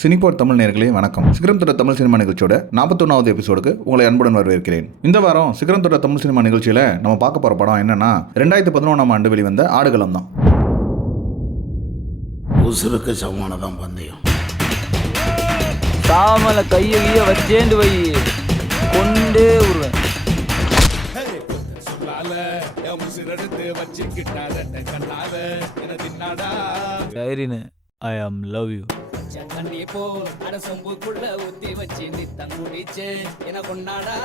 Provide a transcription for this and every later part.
சினிபோர்ட் தமிழ் நேயர்களே வணக்கம். சிகரம் தொட்ட தமிழ் சினிமா நிகழ்ச்சியோட 41வது எபிசோடுக்கு உங்களை அன்புடன் வரவேற்கிறேன். இந்த வாரம் சிகரம் தொட்ட தமிழ் சினிமா நிகழ்ச்சியில் நம்ம பார்க்க போகிற படம் என்னன்னா 2011ஆம் ஆண்டு வெளிவந்த ஆடுகளம் தான். உசுருக்கு சமானதான் பந்தயம். தாமல கையை வச்சேண்டு வை கொண்டே விடுவேன். ஐ ஆம் லவ் யூ. கண்ணி போல் அட சொம்புக்குள்ள ஊத்தி வச்சு நித்தம் குடிச்சு என கொண்டாடா.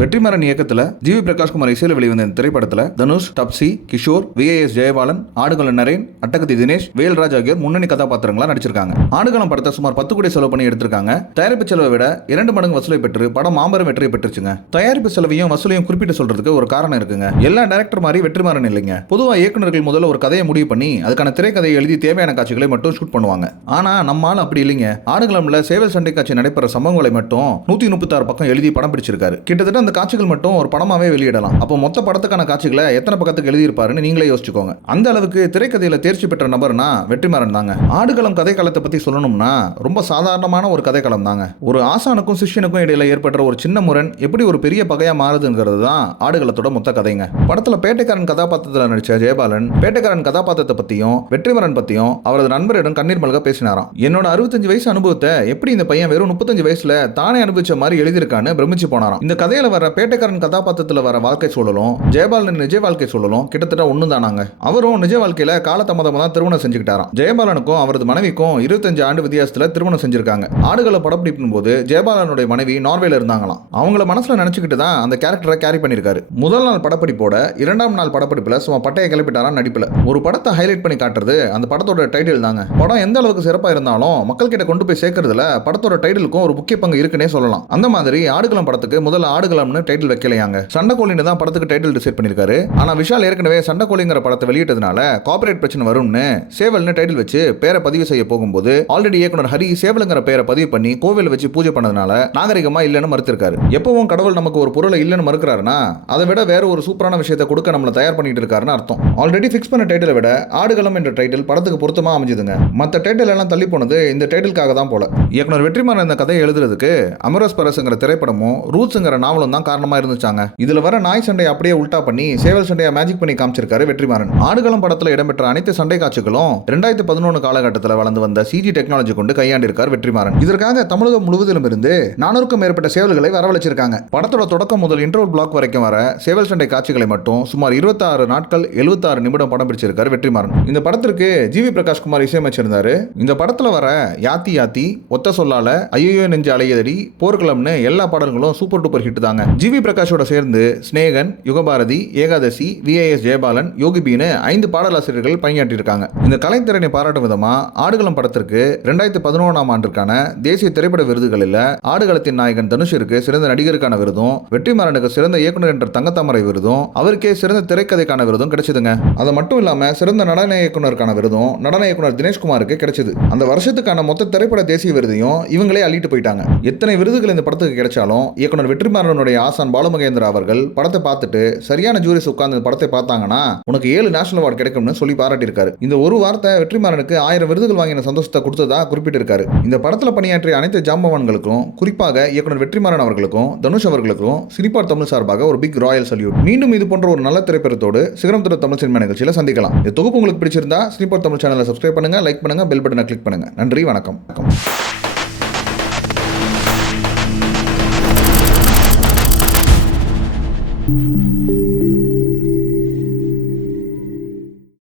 வெற்றிமாறன் இயக்கத்தில் ஜிவி பிரகாஷ்குமார் இசையில் வெளிவந்த இந்த திரைப்படத்தில் தனுஷ், தப்சி, கிஷோர், விஏஎஸ் ஜெயபாலன், ஆடுகளம் நரேன், அட்டகத்தி தினேஷ், வேல்ராஜ் ஆகியோர் முன்னணி கதாபாத்திரங்களா நடிச்சிருக்காங்க. ஆடுகளம் படத்தை சுமார் 10 கோடி செலவு பண்ணி எடுத்திருக்காங்க. தயாரிப்பு செலவை விட 2 மடங்கு வசூலை பெற்று படம் மாபெரும் வெற்றியை பெற்றுச்சுங்க. தயாரிப்பு செலவையும் வசூலையும் குறிப்பிட்டு சொல்றதுக்கு ஒரு காரணம் இருக்குங்க. எல்லா டைரக்டர் மாதிரி வெற்றிமாறன் இல்லைங்க. பொதுவாக இயக்குநர்கள் முதல்ல ஒரு கதையை முடிவு பண்ணி அதுக்கான திரைக்கதையை எழுதி தேவையான காட்சிகளை மட்டும் ஷூட் பண்ணுவாங்க. ஆனா நம்மால அப்படி இல்லைங்க. ஆடுகளம்ல சேவல் சண்டை காட்சி நடைபெற சம்பவங்களை மட்டும் 136 பக்கம் எழுதி படம் பிடிச்சிருக்காரு. கிட்டத்தட்ட அந்த காட்சிகள் மட்டும் ஒரு படமாவே வெளியிடலாம். அப்போ மொத்த படத்துக்கான காட்சிகளை எத்தனை பக்கத்துக்கு எழுதியிருப்பாருன்னு நீங்களே யோசிச்சுக்கோங்க. அந்த அளவுக்கு திரைக்கதையில தேர்ச்சி பெற்ற நபர்னா வெற்றிமாறன் தாங்க. ஆடுகளம் கதைக்களத்தை பத்தி சொல்லணும்னா ரொம்ப சாதாரணமான ஒரு கதைக்களம் தாங்க. ஒரு ஆசானுக்கும் சிஷ்யனுக்கும் இடையில ஏற்பட்ட ஒரு சின்ன முரண் எப்படி ஒரு பெரிய பகையா மாறுதுங்கிறது தான் ஆடுகளத்தோட மொத்த கதைங்க. படத்துல பேட்டைக்காரன் கதாபாத்திரத்தில் நடிச்ச ஜெயபாலன் பேட்டைக்காரன் கதாபாத்திரத்தை பத்தியும் வெற்றிமாறன் பத்தியும் அவரது நண்பரிடம் கண்ணீர் மல்க பேசினாராம். என்னோட 65 வயசு அனுபவத்தை எப்படி இந்த பையன் வெறும் 35 வயசுல தானே அனுபவிச்ச மாதிரி எழுதியிருக்கான்னு பிரமிச்சு போனாராம். இந்த கதையில வர பேட்டைக்காரன் கதாபாத்திரத்தில் வர வாழ்க்கை சூழலும் ஜெயபாலன் நிஜ வாழ்க்கை சூழலும் கிட்டத்தட்ட ஒண்ணு தானாங்க. அவரும் நிஜ வாழ்க்கையில காலதாமதமா தான் திருமணம் செஞ்சுக்கிட்டாராம். ஜெயபாலனுக்கும் அவரது மனைவிக்கும் 25 ஆண்டு வித்தியாசத்துல திருமணம் செஞ்சிருக்காங்க. ஆடுகள படப்பிடிப்பின் போது ஜெயபாலனுடைய மனைவி நார்வேல இருந்தாங்களாம். அவங்கள மனசுல நினைச்சுக்கிட்டு தான் அந்த கேரக்டரை கேரி பண்ணிருக்காரு. முதல் நாள் படப்பிடிப்போட 2ஆம் நாள் படப்பிடிப்புல சும்மா பட்டையை கிளப்பிட்டாராம் நடிப்புல. ஒரு படத்தை ஹைலைட் பண்ணி காட்டுறது அந்த படத்தோட டைட்டில் தாங்க. படம் எந்த அளவுக்கு சிறப்பா இருந்தாலும் மக்கள் கிட்ட கொண்டு போய் சேர்க்கறதுல படத்தோட டைட்டிலுக்கும் ஒரு முக்கிய பங்கு இருக்குன்னே சொல்லலாம். அந்த மாதிரி ஆடுகளம் படத்துக்கு முதல்ல ஆடுகளம்னு டைட்டில் வைக்கலையாங்க. சண்டைக்கோழின்னு தான் படத்துக்கு டைட்டில் டிசைட் பண்ணிருக்காரு. ஆனா விஷால் ஏற்கனவே சண்டைக்கோழிங்கிற படத்தை வெளியிட்டதுனால காப்பிரைட் பிரச்சனை வரும்னு சேவல்னு டைட்டில் வச்சு பேரை பதிவு செய்ய போகும்போது ஆல்ரெடி இயக்குனர் ஹரி சேவலுங்கிற பேரை பதிவு பண்ணி கோவில் வச்சு பூஜை பண்ணதுனால நாகரிகமா இல்லைன்னு மறுத்திருக்காரு. எப்பவும் கடவுள் நமக்கு ஒரு பொருளை இல்லைன்னு மறுக்கிறாருன்னா அதை விட வேற ஒரு சூப்பரான விஷயத்தை கொடுக்க நம்மளை தயார் பண்ணிட்டு இருக்காருன்னு அர்த்தம். ஆல்ரெடி ஃபிக்ஸ் பண்ண டைட்டிலை விட ஆடுகளம் என்ற டைட்டில் படத்துக்கு பொருத்தமா அமைஞ்சதுங்க. மற்ற டைட்டில் எல்லாம் தள்ளி போனது இந்த டைட்டிலுக்காக தான் போல. இயக்குனர் வெற்றிமாறன் இந்த கதையை எழுதுறதுக்கு அமரோஸ் பரஸ்ங்கிற திரைப்படமும் ரூட்ஸ்ங்கிற நாவலும் தான் காரணமா இருந்துச்சாங்க. இதுல வர நாய் சண்டையை அப்படியே உல்டா பண்ணி சேவல் சண்டையை மேஜிக் பண்ணி காமிச்சிருக்காரு வெற்றிமாறன். ஆடுகளம் படத்துல இடம்பெற்ற அனைத்து சண்டை காட்சிகளும் 2011 காலகட்டத்தில் வளர்ந்து வந்த சிஜி டெக்னாலஜி கொண்டு கையாண்டிருக்கார் வெற்றிமாறன். இதற்காக தமிழகம் முழுவதிலும் இருந்து 400க்கும் மேற்பட்ட சேவல்களை வரவழைச்சிருக்காங்க. படத்தோட தொடக்கம் முதல் இன்ட்ரோல் பிளாக் வரைக்கும் வர சேவல் சண்டை காட்சிகளை மட்டும் சுமார் 26 நாட்கள் 76 நிமிடம் படம் பிடிச்சிருக்காரு வெற்றிமாறன். இந்த படத்திற்கு ஜிவி பிரகாஷ்குமார் இசையமைச்சிருந்தாரு. இந்த படத்துல வர யாத்தி யாத்தி, ஒத்த சொல்லால, ஐயோ நெஞ்சு அலையதடி, போர்க்களம்னு எல்லா பாடல்களும் சூப்பர் டூப்பர் ஹிட் தாங்க. ஜிவி பிரகாஷோட சேர்ந்து ஸ்நேகன், யுகபாரதி, ஏகாதசி, விஏஎஸ் ஜெயபாலன், யோகிபின்னு 5 பாடலாசிரியர்கள் பணியாற்றியிருக்காங்க. இந்த கலைத்திறனை பாராட்டும் விதமா ஆடுகளம் படத்திற்கு 2011ஆம் ஆண்டிற்கான தேசிய திரைப்பட விருதுகளில் ஆடுகளத்தின் நாயகன் தனுஷிற்கு சிறந்த நடிகருக்கான விருதும் வெற்றிமாறனுக்கு சிறந்த இயக்குனர் என்ற தங்கத்தாமரை விருதும் அவருக்கே சிறந்த திரைக்கதைக்கான விருதும் கிடைச்சதுங்க. அது மட்டும் இல்லாம சிறந்த நடன இயக்குனருக்கான விருதும் நடன இயக்குனர் தினேஷ்குமாருக்கு கிடைச்சது. அந்த வருஷத்துக்கான மொத்த திரைப்பட தேசிய விருதையும் இவங்களே அள்ளிட்டு போயிட்டாங்க. எத்தனை விருதுகள் இந்த படத்துக்கு கிடைச்சாலும் இயக்குனர் வெற்றிமாறனுடைய ஆசான் பாலுமகேந்திரா அவர்கள் படத்தை பார்த்துட்டு சரியான ஜூரிஸ் உட்கார்ந்து படத்தை பார்த்தாங்கன்னா உனக்கு 7 நேஷனல் அவார்டு கிடைக்கும்னு சொல்லி பாராட்டியிருக்காரு. இந்த ஒரு வார்த்தை வெற்றிமாறனுக்கு 1000 விருதுகள் வாங்கின சந்தோஷத்தை கொடுத்ததா குறிப்பிட்டிருக்காரு. இந்த படத்துல பணியாற்றிய அனைத்து ஜாம்பவான்களுக்கும் குறிப்பாக இயக்குனர் வெற்றிமாறன் அவர்களுக்கும் தனுஷ் அவர்களுக்கும் சினிபார் தமிழ் சார்பாக ஒரு பிக் ராயல் சல்யூட். மீண்டும் இது போன்ற ஒரு நல்ல திரைப்படத்தோடு சிகரம் தொட்ட தமிழ் சினிமா நிகழ்ச்சியில சந்திக்கலாம். இந்த தொகுப்பு உங்களுக்கு பிடிச்சிருந்தா சினிபார் தமிழ் சேனலை சப்ஸ்கிரைப் பண்ணுங்க, லைக் பண்ணுங்க, பெல் பட்டனை கிளிக் பண்ணுங்க. நன்றி, வணக்கம். Thank you.